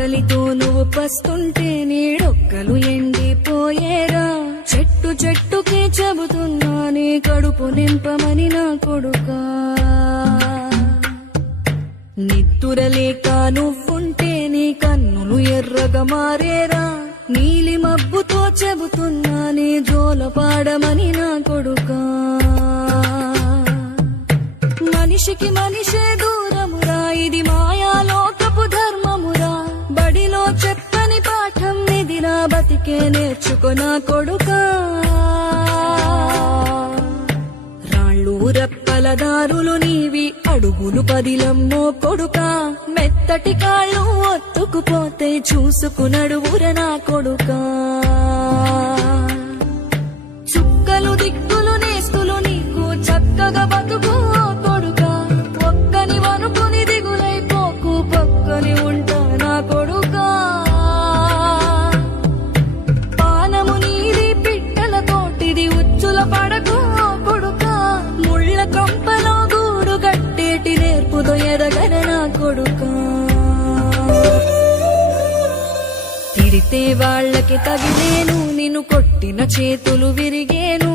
ఆకలితో నువ్వు పస్తుంటే నీడొక్కలు ఎండిపోయేరా. చెట్టు చెట్టుకే చెబుతున్నా నీ కడుపు నింపమని నా కొడుకా. నిద్దురలేక నువ్వుంటే నీ కన్నులు ఎర్రగా మారేరా. నీలి మబ్బుతో చెబుతున్నా నీ జోల పాడమని నా కొడుకా. మనిషికి మనిషే దూరమురా, ఇది మాయాలోకపు ధర్మమురా. బడిలో చెప్పని పాఠం నిదిరా, బతికే నేర్చుకో నా కొడుకా. రాళ్ళు రప్పల దారులు నీవి, అడుగులు పదిలమ్మో కొడుకా. మెత్తటి కాళ్ళు ఒత్తుకుపోతే చూసుకునడువుర నా కొడుకా. చుక్కలు దిక్కులు నేస్తులు నీకు చక్కగా బతుకు కొడుకా. ఒక్కని వనుకుని దిగులైపోకు, పక్కని ఉంటా నా కొడుకా. పానము నీది పిట్టల తోటిది, ఉచ్చుల పడకు కొడుకా. ముళ్ళ కంపలో గూడు గట్టేటి నేర్పుతో ఎదగర నా కొడుకా. తిడితే వాళ్ళకి తగిలేను, నిన్ను కొట్టిన చేతులు విరిగేను.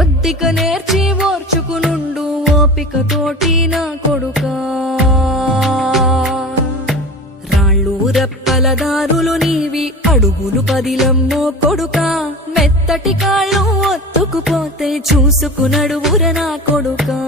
ఒద్దిక నేర్చి ఓర్చుకునుండు ఓపిక తోటి నా కొడుకా. రాళ్ళు రప్పల దారులు నీవి, అడుగులు పదిలమ్మో కొడుకా. మెత్తటి కాళ్ళు ఒత్తుకుపోతే చూసుకునడువుర నా కొడుకా.